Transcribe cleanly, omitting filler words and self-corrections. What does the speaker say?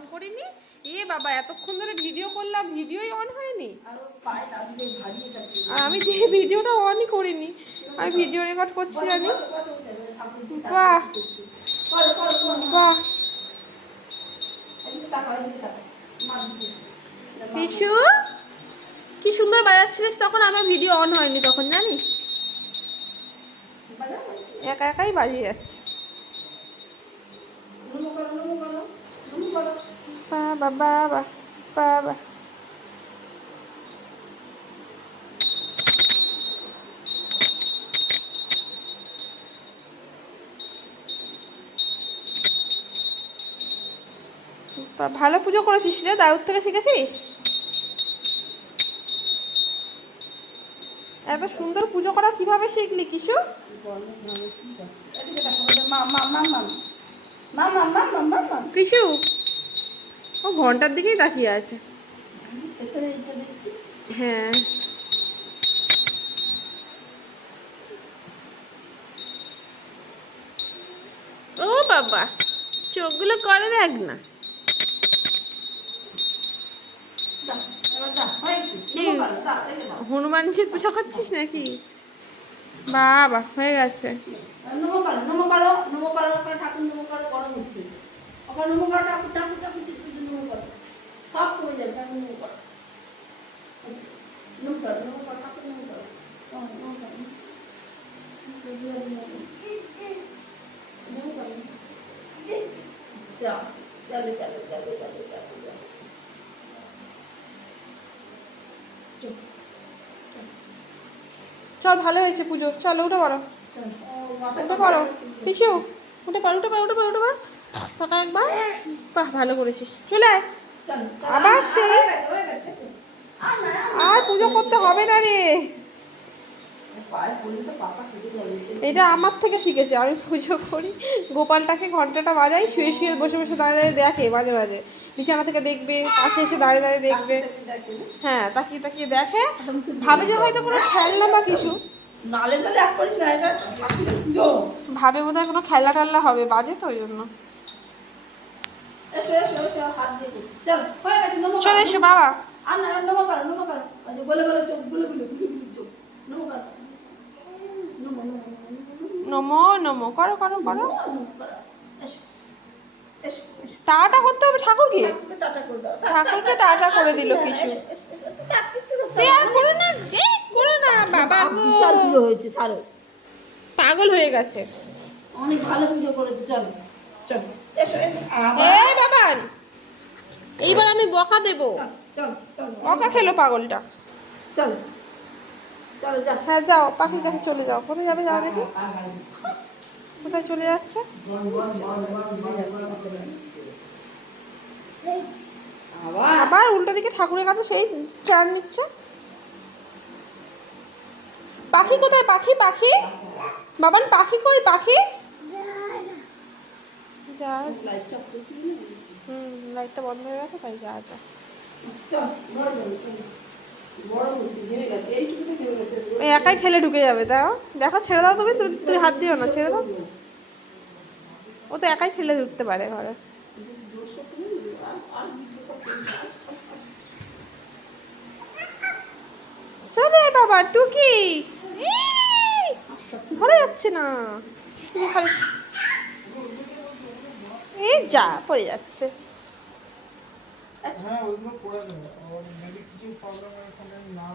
On করিনি। এ বাবা এতক্ষণ ধরে ভিডিও করলাম, ভিডিওই অন হয়নি। আর আমি যে ভিডিওটা অনই করিনি, আমি ভিডিও রেকর্ড করছি জানি। বাহ বাহ পিসু কি সুন্দর বাজাচ্ছিলিস তখন, আমার ভিডিও অন হয়নি তখন জানিস, একা একাই বাজিয়ে যাচ্ছে। বাবা বাবা বাবা ভালো পুজো করেছিস রে, দাউদ থেকে শিখেছিস? এত সুন্দর পুজো করা কিভাবে শিখলি কিশু? কিশু ও ঘন্টার দিকেই তাকিয়ে আছে। হ্যাঁ ও বাবা চোখগুলো করে দেখ না। কি হনুমানজির পুজো করছিস নাকি? বাবা হয়ে গেছে। চল ভালো হয়েছে পুজো, চলো উঠে পড়ো, উঠে পড়ো পিসু, উঠে পড়ো উঠে পড়ো উঠে পড়ো উঠে পড়ো, টাকা একবার। বাহ ভালো করেছিস, চলে আয় আবার সেই। আর পুজো করতে হবে না রে, এটা আমার থেকে শিখেছে। আমি পুজো করি, গোপালটাকে ঘন্টাটা বাজাই, শুয়ে শুয়ে বসে বসে দাঁড়িয়ে দাঁড়িয়ে দেখে, মাঝে মাঝে বিছানা থেকে দেখবে, পাশে এসে দাঁড়িয়ে দাঁড়িয়ে দেখবে। হ্যাঁ তাকিয়ে তাকিয়ে দেখে, ভাবে যে হয়তো কোনো খেলনা বা কিছু, ভাবে বোধহয় কোনো খেলনা টেলনা হবে, বাজে তো ওই জন্য। চলে এসো বাবা। নমো নমো করো করো করো, টাটা করতে হবে ঠাকুরকে, ঠাকুরকে টাটা করে দিল কিছু। করো না করো না বাবা গো, হয়েছে ছাড়ো, পাগল হয়ে গেছে। অনেক ভালো পুজো করেছে, চলো চলো এই বাবা এইবার আমি বকা দেবো, বকা খেলো পাগলটা। চলো চলো যাও, হ্যাঁ যাও পাখির কাছে চলে যাও। কোথায় যাবে যাও দেখি, কোথায় চলে যাচ্ছে? আবার উল্টো দিকে ঠাকুরের কাছে সেই টার্ন নিচ্ছে। পাখি কোথায়? পাখি পাখি বাবান পাখি কই? পাখি যা, লাইটটা বন্ধ হয়ে গেছে তাই যা যা। একাই ঠেলে ঢুকে যাবে, দাও দেখো, ছেড়ে দাও তুমি, তুমি হাত দিও না, ছেড়ে দাও। ও তো একাই ঠেলে ঢুকতে পারে ঘরে। চলে বাবা টুকি, ধরে যাচ্ছে না, শুধু খালি এই যা পড়ে যাচ্ছে। হ্যাঁ ওইগুলো পড়ে দেবে, কিছু প্রবলেম এখানে না